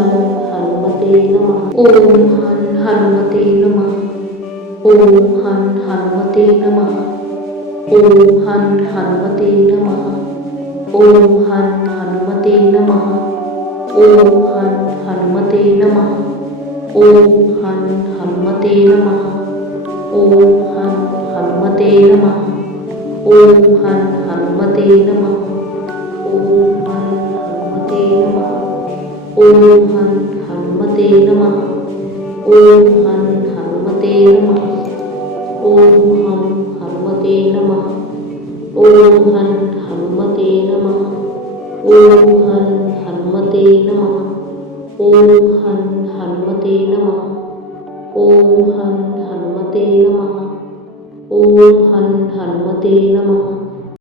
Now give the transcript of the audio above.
हन हनुमते नमः। ओम हन हनुमते नमः। ओम हन हनुमते नमः। ओम हन हनुमते नमः। ओम हन हनुमते नमः। ओम हन हनुमते नमः। ओम हन हनुमते नमः। ओम हन हनुमते नमः। ओम हन हनुमते नमः। ओम हन हनुमते नमः। ओम हन हनुमते नमः। ओम हन हनुमते नमः। ओम हं हनुमते नमः। ओम हं हनुमते नमः। ओम हं हनुमते नमः। ओम हं हनुमते नमः। ओम हं हनुमते नमः। ओम हं हनुमते नमः।